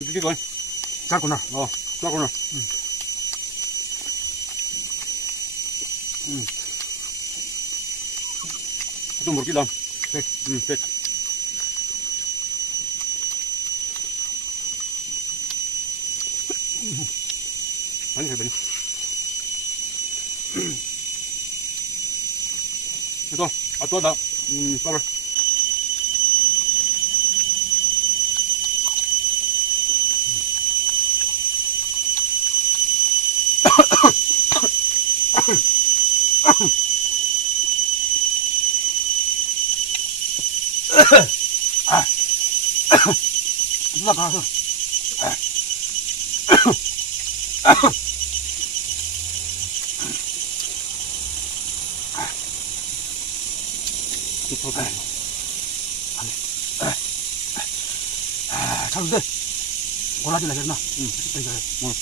이게 건 짧구나. 짜구나. 좀 먹기다. 백. 백. 아니, 해봐니. 그래서, 또 하나, 쌀을. 누나 가서. 잘 돼. 골라질라 했나? 이거,